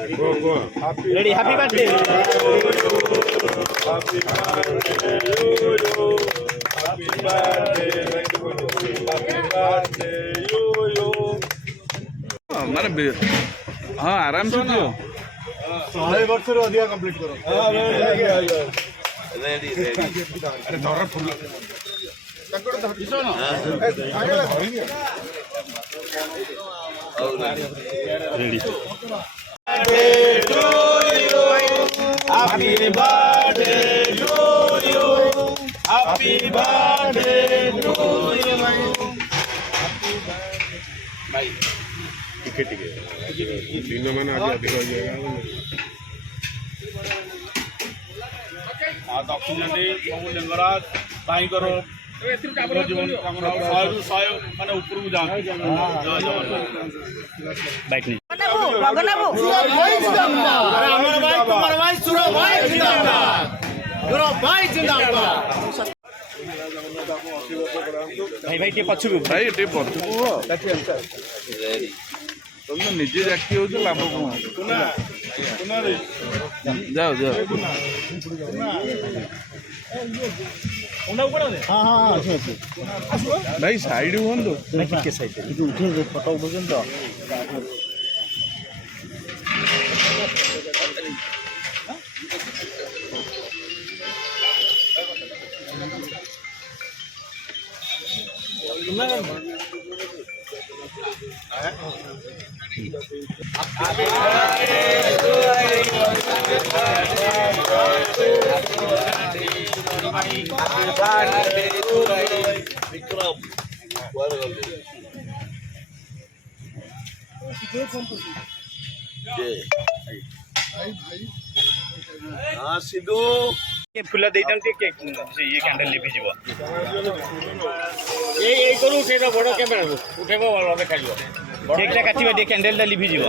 Ready, happy birthday. Happy birthday, yo. Happy birthday, happy birthday, yo. माने हाँ आराम से दियो 100 वर्ष रो अधिक कंप्लीट करो हां रेडी अरे धर फुल तकड़ धर दिसो ना ready Happy birthday to you. Happy birthday to you. Bye. ठीक है दिन मैंने आगे अधिक हो जाएगा आज ऑक्सीजन डे बहु लिंगराज साई करो जीवन कामना सहाय माने ऊपर को जान Bite नहीं. अरे हमारा भाई तुम्हारा भाई सुरो भाई जिंदाबाद सुरो भाई जिंदाबाद भाई के पछुको. भाई ये पछुको तुम निजे जाकी हो लाभ कौन जाओ जाओ भाई साइड हूँ के साइड उठे फोटो उठोजन तो के फुला देइतन के ये कैंडल लिपि जीव ए करू उठेबा बड़ कैमरा उठेबा लगे खाइबो केकटा काटिबा दे कैंडलटा लिपि जीव